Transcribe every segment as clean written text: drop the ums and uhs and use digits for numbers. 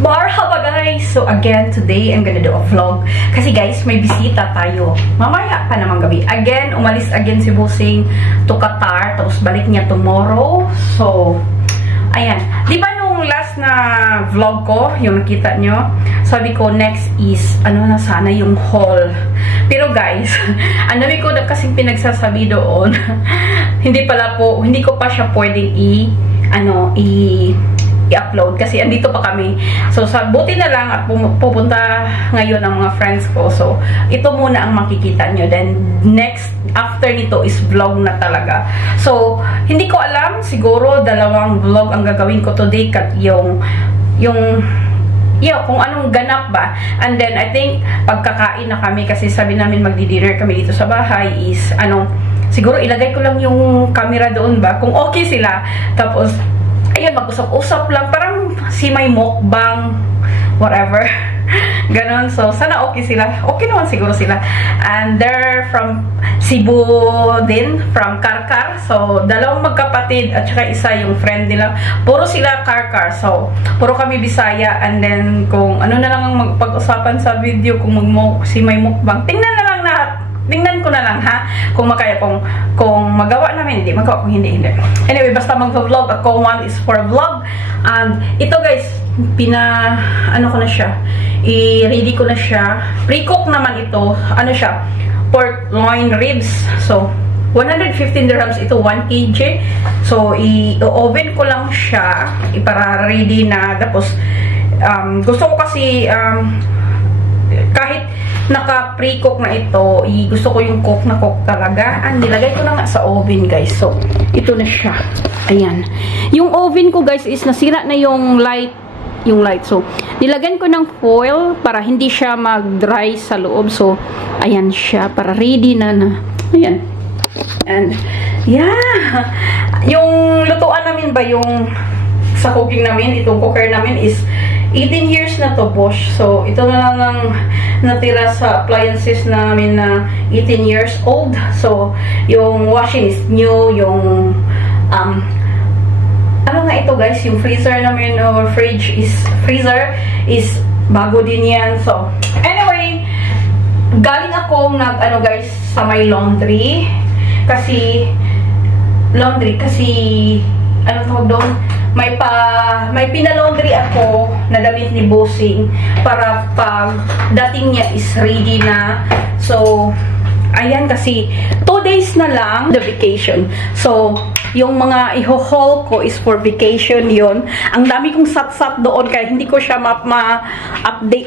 Marhaba guys! So again, today I'm gonna do a vlog. Kasi guys, may bisita tayo. Mamaya pa namang gabi. Again, umalis again si Busing to Qatar. Tapos balik niya tomorrow. So, ayan. Di ba nung last na vlog ko, yung nakita nyo, sabi ko next is, ano na sana yung haul. Pero guys, ang dami ko na kasing pinagsasabi doon. Hindi ko pa siya pwedeng i-upload kasi andito pa kami. So, buti na lang at pupunta ngayon ang mga friends ko. So, ito muna ang makikita nyo. Then, next, after nito is vlog na talaga. So, hindi ko alam. Siguro, dalawang vlog ang gagawin ko today. Kung anong ganap ba. And then, I think, pagkakain na kami kasi sabi namin magdi-dinner kami dito sa bahay is, siguro ilagay ko lang yung camera doon ba. Kung okay sila. Tapos, ayun, mag-usap-usap lang. Parang si may mukbang, whatever. Ganon. So, sana okay sila. Okay naman siguro sila. And they're from Cebu din, from Karkar. So, dalawang magkapatid at saka isa yung friend nila. Puro sila Karkar. So, puro kami Bisaya. And then, kung ano na lang ang magpag-usapan sa video, kung si may mukbang, tingnan ko na lang ha, kung makaya, kung magawa namin, hindi magawa, kung hindi. Anyway, basta mag-vlog ako, one is for vlog. And ito guys, ano ko na siya, i-ready ko na siya, pre-cook naman ito, ano siya, pork loin ribs. So, 115 dirhams ito, 1 kg. So, i-oven ko lang siya, para ready na. Tapos, gusto ko kasi, kahit naka-pre-cook na ito, gusto ko yung cook na cook talaga. Nilagay ko na nga sa oven, guys. So, ito na siya. Ayan. Yung oven ko, guys, is nasira na yung light. So, nilagyan ko ng foil para hindi siya mag-dry sa loob. So, ayan siya. Para ready na. Ayan. And, yeah. Yung lutuan namin ba, yung sa cooking namin, itong cooker namin is 18 years na to, Bosch. So, ito na lang ang natira sa appliances namin na 18 years old. So, yung washing is new. Yung, ano nga ito, guys? Yung freezer namin, or freezer is bago din yan. So, anyway, galing akong guys, sa may laundry. Kasi, ano tawag doon? May pinalaundry ako na damit ni Bossing para pag dating niya is ready na. So, ayan, kasi 2 days na lang the vacation. So, yung mga iho-haul ko is for vacation yon. Ang dami kong sat-sat doon kaya hindi ko siya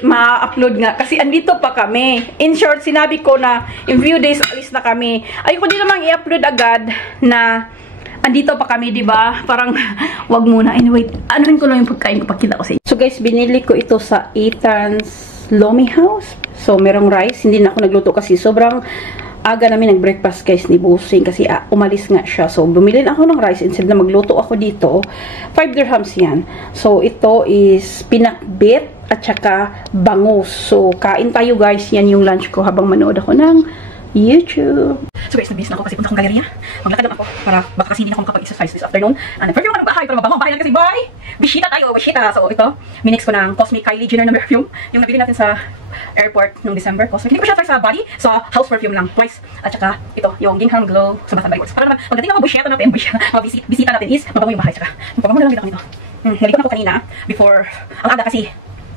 ma-upload nga. Kasi andito pa kami. In short, sinabi ko na in few days alis na kami. Ayoko din namang i-upload agad na andito pa kami, di ba? Parang, wag muna. Anyway, anuhin ko lang yung pagkain ko, pagkita ko sa inyo. So guys, binili ko ito sa Ethan's Lomi House. So, merong rice. Hindi na ako nagluto kasi sobrang aga namin nag-breakfast guys ni Busing kasi umalis nga siya. So, bumili na ako ng rice instead na magluto ako dito. 5 dirhams yan. So, ito is pinakbit at saka bangus. So, kain tayo guys. Yan yung lunch ko habang manood ako ng YouTube. So guys, nabis na ako kasi punta akong galerya. Maglakad lang ako para baka kasi hindi na ako makapag-exercise this afternoon. And perfume ko ng bahay pero mabango ang bahay lang kasi bye! Bishita tayo, bishita! So ito, minix ko ng Cosmic Kylie Jenner na perfume. Yung nabili natin sa airport noong December. Cosmic. Hindi ko siya try sa body. So, house perfume lang. Twice. At saka, ito, yung Gingham Glow sa Bath & Body Works. Para naman, pagdating ako bishita natin, bisita natin is mabango yung bahay. Saka, mabango na lang dito. Nalikom ako kanina before, ang aga kasi,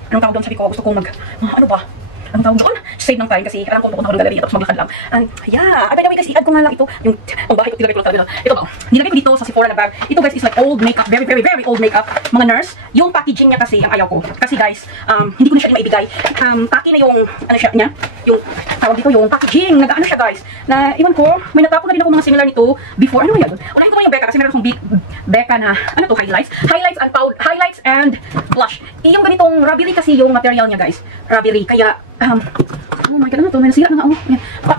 anong tawag doon, sabi ko, gusto kong ano ba? Ang tawag doon, save ng time kasi alam ko pupunta ko ng galerya tapos maglakad lang. And yeah, by the way guys, i-add ko nga lang ito, yung bahay ko tinilagay ko lang talaga. Ito ba, nilagay ko dito sa Sephora na bag. Ito guys is like old makeup, very very very old makeup. Mga nurse, yung packaging niya kasi ang ayaw ko. Kasi guys, hindi ko na siya maibigay. Paki na yung, ano siya niya, yung, tawag dito yung packaging, nag-ano siya guys. Na, iwan ko, may natapon na din ako mga similar nito before. Ano yan? Unahin ko yung Becca kasi meron akong Becca na, ano to, highlights and blush. Yung ganitong Rabiry kasi yung material niya guys. Rabiry, kaya, oh my god, ano to? May nasira na nga,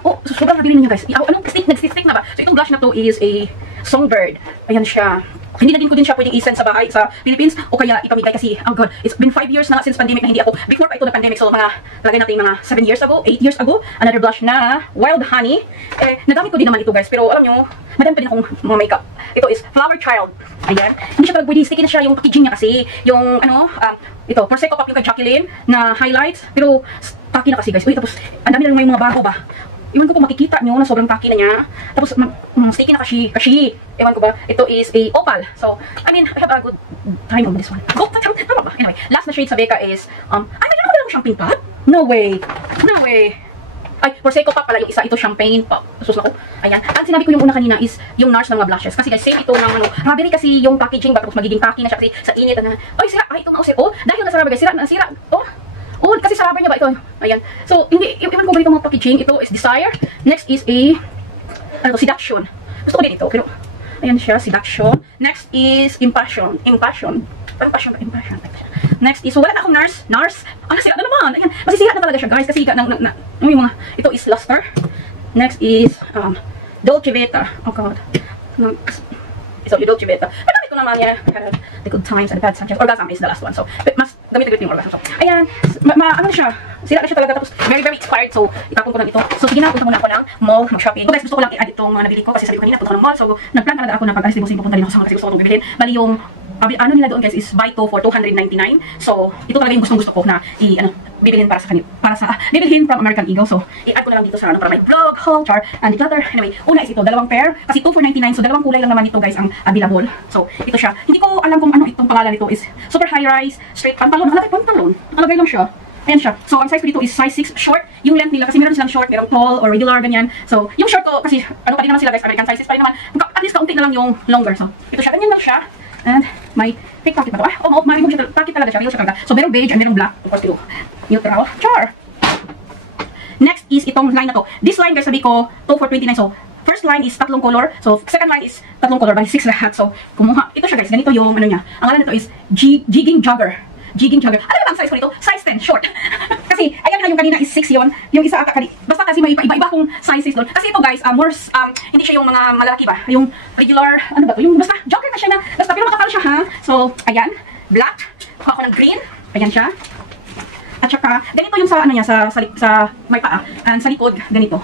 oh, sobrang nabili ninyo guys. Anong stick? Nag-stick na ba? So, itong blush na to is a Songbird. Ayan siya. hindi na din ko din siya pwedeng i-send sa bahay sa Philippines o kaya ipamigay kasi, oh god, it's been 5 years na since pandemic na hindi ako, before pa ito na pandemic, so mga, lagay natin mga 7 years ago, 8 years ago, another blush na Wild Honey. Nagamit ko din naman ito guys, pero alam nyo, madami pa din akong mga makeup. Ito is Flower Child. Ayan, hindi siya talaga pwede, sticky na siya yung packaging niya kasi, yung ano, ito, Prosecco Pop yung kay Jacqueline na highlights, pero tacky na kasi guys. Uy, tapos, ang dami lang may mga bago ba. Iwan ko kung makikita nyo na sobrang tacky na niya. Tapos, sticky na kasi. Iwan ko ba, ito is a opal. So, I mean, I have a good time on this one. Anyway, last na shade sa Becca is, ay, mayroon ko lang champagne pot? No way. No way. Ay, Prosecco Pop pala yung isa. Ito champagne pop. Sus na ko. Ayan. Ang sinabi ko yung una kanina is yung NARS ng mga blushes. Kasi guys, same ito ng ano. Rabery kasi yung packaging ba. Tapos magiging tacky na siya kasi sa init na. Ay, sira. Ay, ito mausip. Oh, dahil nasa rubber guys. Sira. Oh. Oh, kasi sa rubber niya ba ito? Ayan. So, hindi, iwan ko ba itong mga packaging. Ito is Desire. Next is a, ano to, Seduction. Gusto ko din ito, pero, ayan siya, Seduction. Next is Impassion. Impassion. Next is, so wala na akong NARS. NARS. Sira na naman. Ayan. Masisira na talaga siya, guys. Kasi, yung mga, ito is Luster. Next is, Dolce Vita. Oh, God. So, yung Dolce Vita. Madami ko naman yan. The Good Times and the Bad Times. Orgasm is the last one. So, mas gamit yung orgasm. So, ayan. Ano na siya? Sira na siya talaga. Tapos, very, very expired. So, itapon ko lang ito. So, sige na. Punta muna ako ng mall, mag-shopping. So, guys, gusto ko lang i-add itong mga nabili ko. Kasi sabi ko kanina, punta ko ng mall. So, nag-plan talaga ako na pag-alis di pupunta din ako sa mga kasi gusto ko itong bibilhin. Bali yung, ano nila doon guys is buy 2 for $299. So, ito talaga yung gusto ko na bibilhin para sa kanila. Bibilhin from American Eagle. So, i-add ko na lang dito sa para may vlog, haul, char, and declutter. Anyway, una is ito, dalawang pair. Kasi 2 for $99. So, dalawang kulay lang naman ito guys ang available. So, ito siya. Hindi ko alam kung ano itong pangalan nito is super high rise, straight pantalon. Pantalon. Alagay lang siya. Ayan siya. So, ang size ko dito is size 6 short. Yung length nila, kasi meron silang short, merong tall, or regular, ganyan. So, yung short ko, kasi ano pa din naman sila guys, American sizes pa rin naman. At least kaunti na lang yung longer. So, ito siya. Ganyan lang siya. And may fake pocket ba ito? Maribog siya. Pocket talaga siya. Real siya talaga. So, merong beige and merong black. Of course, ito. Neutral. Char! Next is itong line na to. This line guys, sabi ko, 2 for $29. So, first line is tatlong color. So, second line is tatlong color. Bali, 6 lahat. So, kumuha. Ito siya guys. Ganito yung ano niya. Ang ngalan nito is Jigging Jogger. Jigging Jogger. Ano ba ang size ko nito? Size 10. Short. Kasi, ayan ha, yung kanina is 6 yun. Yung isa ata kanina. Basta kasi may iba-iba kong sizes doon. Kasi ito guys, more, hindi siya yung mga malalaki ba? Yung regular, ano ba to? Yung basta, jogger na siya na. Basta, pero makapal siya ha. So, ayan. Black. Kuha ko ng green. Ayan siya. At saka, ganito yung sa, ano niya, sa may paa. And sa likod, ganito.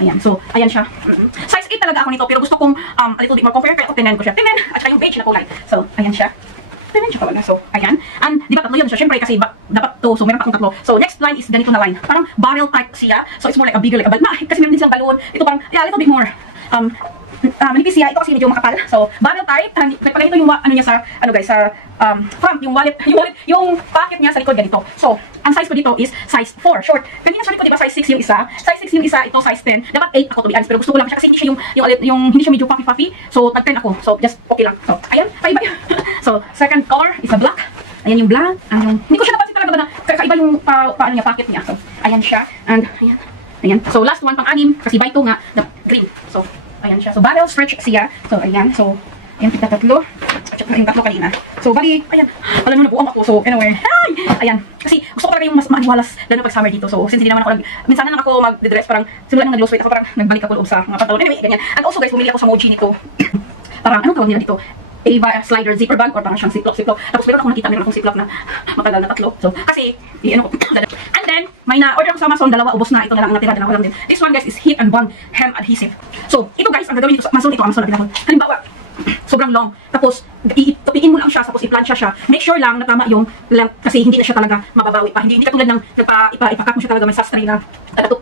Ayan. So, ayan siya. Size 8 talaga ako nito. Pero gusto kong a little bit more compare. Kaya tinan ko siya. Tinan. At saka yung beige na kulay. So, ayan siya. Tinan siya talaga. So, ayan. And, di ba tatlo yun siya? Siyempre, kasi dapat to. So, meron pa akong tatlo. So, next line is ganito na line. Parang barrel type siya. So, it's more like a bigger, like a balloon. Kasi meron din silang balloon. Ito parang, yeah, a little bit more. Manipis siya. Ito kasi medyo makapal. So, barrel type. Pag ito yung, ano niya sa, ano guys, sa, front, yung wallet, yung pocket niya sa likod ganito. So, ang size ko dito is size 4, short. Kanina sabi ko, di ba, size 6 yung isa. Size 6 yung isa, ito size 10. Dapat 8 ako to be honest. Pero gusto ko lang siya kasi hindi siya yung hindi siya medyo puffy. So, tag 10 ako. So, just okay lang. So, ayan, paiba yun. So, second color is a black. Ayan yung black. Hindi ko siya napansin talaga ba na kakaiba yung paano niya, pocket niya. So, ayan siya. And, ayan. So, last one, pang-anim. Kasi by 2 nga, the green. So, ayan siya. So, barrel stretch siya. So, ayan. So, ayan, kita tatlo. At saka yung tatlo kanina. So, bali, ayan. Alam mo, nabuang ako. So, anyway. Ay! Ayan. Kasi, gusto ko talaga yung mas maaliwalas lalo pag summer dito. So, since hindi naman ako minsan na lang ako mag-dress, parang, simula nang nag-lose weight ako, parang nagbalik ako loob sa mga pantalon. Anyway, ganyan. And also, guys, bumili ako sa Moji nito. Parang, anong tawag nila dito? Ava slider zipper bag or parang siyang ziplock. Tapos meron akong nakita, meron akong ziplock na matagal na tatlo. So, kasi, ano ko. And then, may na-order ako sa Amazon, dalawa, ubos na. Ito na lang ang natira, dalawa lang din. This one, guys, is Heat and Bond Hem Adhesive. So, ito guys, ang gagawin dito sa Amazon, Amazon na pinakon. Halimbawa, sobrang long. Tapos, tupiin mo lang siya, tapos i-plancha siya. Make sure lang na tama yung length, kasi hindi na siya talaga mababawi pa. Hindi katulad ng ipa-cut mo siya talaga, may sastre na.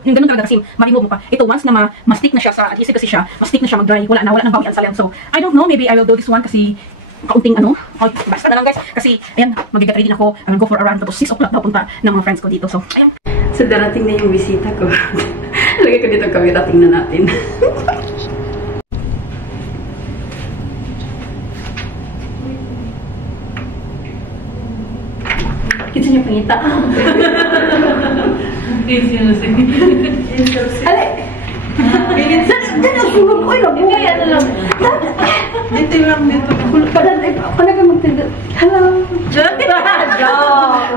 Yung ganun talaga kasi, ma-remove mo pa. Ito, once na ma-stick na siya sa adhesive kasi siya, ma-stick na siya, mag-dry, wala nang bawian sa length. So, I don't know, maybe I will do this one kasi kaunting ano. Okay, basta na lang guys. Kasi, ayan, mag-get ready na ako. I'm gonna go for a run. Tapos 6 o'clock daw punta ng mga friends ko dito. So, ayan. So, darating na yung bisita ko. Lagay ko dito ang camera. Tingnan natin. Kita niyo pangita. Ale! Diyan ang sulog ko yun. Hindi, ano lang. Dito lang, dito. Palaga magtinda. Hello.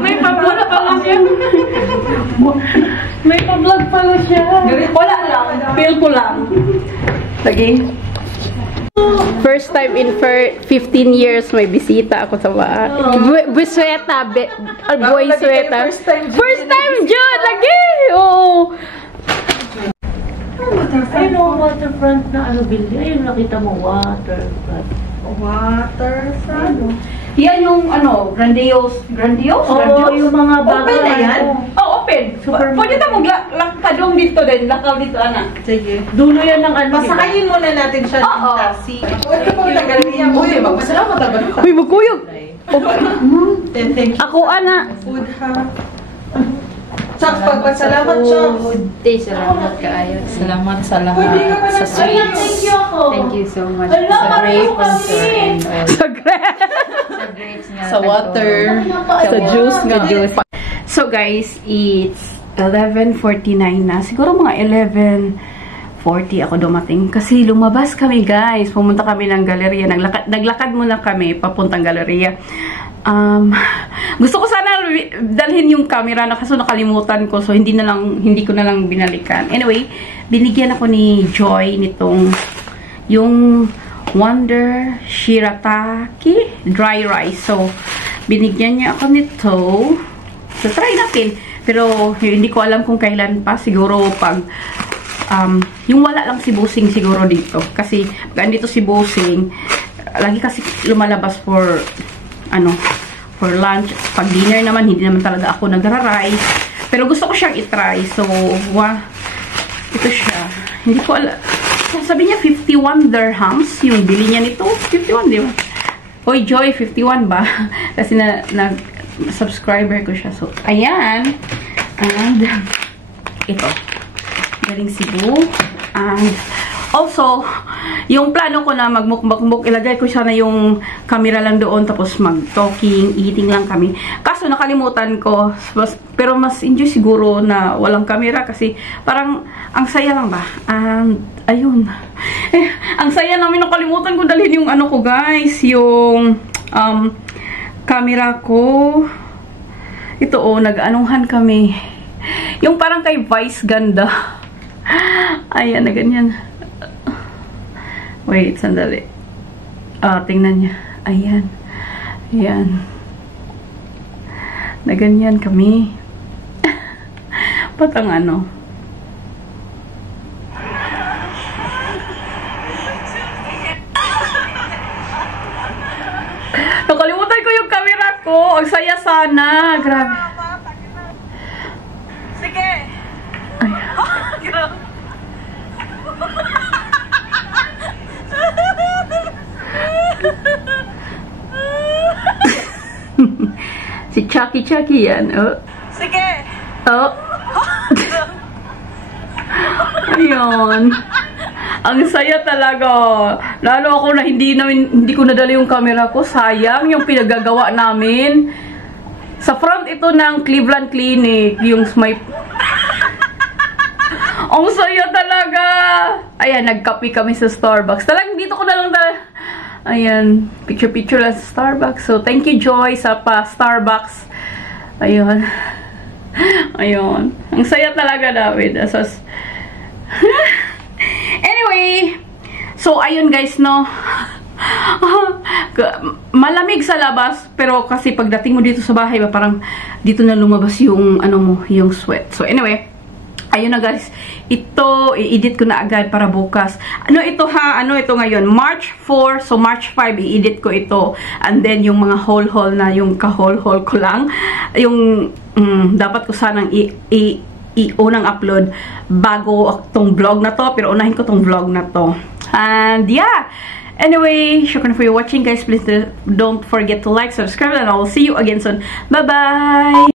May pa-vlog pala siya. May pa-vlog pala siya. Wala lang. Feel ko lang. Lagi. First time in 15 years may bisita ako sa bahay. Buisweta, boy sweta. First time Jud lagi. Oh. Ayun o, waterfront na ano building. Ayun, nakita mo, waterfront. Waterfront? Yan yung ano, grandiose. Oo, yung mga bago. Open na yan? Oo, open. Pwede na magladong dito din. Lakaw dito, anak. Sige. Dulo yan ng ano. Pasakayin muna natin siya ng taxi. Ito po yung nagaliya. Uy, magpasalamat na ba? Uy, magkuyog. Thank you. Ako, anak. Food ha. Chak, pagpasalamat, Chak. Salamat kaayo. Salamat sa lahat. Sa sweets. Thank you ako. Thank you so much. Wala, Sa grape marami and Sa grapes nga. Sa water. Sa juice nga. So guys, it's 11:49 na. Siguro mga 11:40 ako dumating. Kasi lumabas kami guys. Pumunta kami ng galeriya. Naglakad muna kami papuntang galeriya. Gusto ko sana dalhin yung camera na kaso nakalimutan ko. So hindi ko na lang binalikan. Anyway, binigyan ako ni Joy nitong yung Wonder Shirataki dry rice. So binigyan niya ako nito. So try natin. Pero hindi ko alam kung kailan pa. Siguro pag yung wala lang si Busing siguro dito. Kasi pag andito si Busing, lagi kasi lumalabas for for lunch. Pag dinner naman, hindi naman talaga ako nagra-rice. Pero gusto ko siyang itry. So, ito siya. Hindi ko alam. Sabi niya, 51 dirhams. Yung bili niya nito. 51, di ba? Hoy, Joy, 51 ba? Kasi subscriber ko siya. So, ayan. And, ito. Galing Cebu. And, also, yung plano ko na magmukbang, ilagay ko sana yung camera lang doon, tapos mag-talking, eating lang kami. Kaso nakalimutan ko, pero mas enjoy siguro na walang camera kasi parang ang saya lang ba? Ayun. Ang saya namin, nakalimutan ko dalhin yung ano ko guys, yung camera ko. Ito nag-anuhan kami. Yung parang kay Vice ganda. Ayan, na ganyan. Wait, sandali. Tingnan niya. Ayan. Ayan. Na ganyan kami. Patang ano. Nakalimutan ko yung camera ko. Ang saya sana. Grabe. Sige. Ay. Si Chucky yan. Oh. Sige. Oh. Ayun. Ang saya talaga. Lalo ako na hindi ko nadala yung camera ko. Sayang yung pinagagawa namin. Sa front ito ng Cleveland Clinic. Yung may... Ang saya talaga. Ayan, nagkape kami sa Starbucks. Talagang dito ko na lang ayan, picture lang sa Starbucks. So, thank you, Joy, sa Starbucks. Ayun. Ayun. Ang saya talaga, David. Anyway, so, ayun, guys, no. Malamig sa labas, pero kasi pagdating mo dito sa bahay, parang dito na lumabas yung, yung sweat. So, anyway, ayun na guys, ito, i-edit ko na agad para bukas. Ito ito ngayon, March 4, so March 5, i-edit ko ito. And then, yung mga haul na, yung ka-haul ko lang, yung, dapat ko sanang unang upload bago tong vlog na to, pero unahin ko tong vlog na to. And, yeah, anyway, shukran for your watching guys. Please don't forget to like, subscribe, and I will see you again soon. Bye-bye!